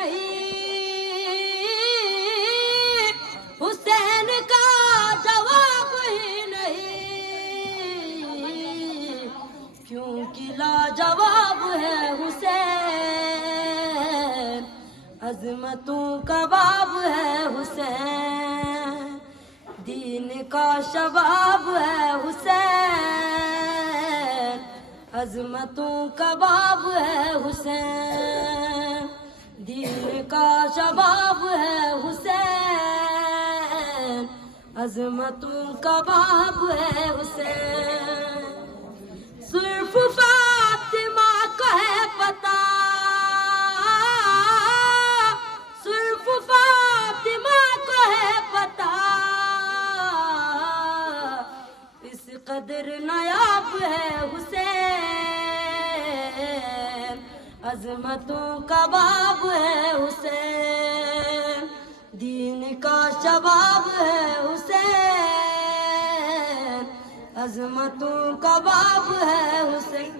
نہیں، حسین کا جواب ہی نہیں، کیونکہ لاجواب ہے حسین، عظمتوں کا باب ہے حسین، دین کا شباب ہے حسین، عظمتوں کا باب ہے حسین، دین کا شباب ہے حسین، عظمتوں کا باب ہے حسین، صرف فاطمہ کا ہے پتہ، صرف فاطمہ کو ہے پتہ، اس قدر نایاب ہے حسین، عظمتوں کا باب ہے حسین، دین کا شباب ہے حسین، عظمتوں کا باب ہے حسین.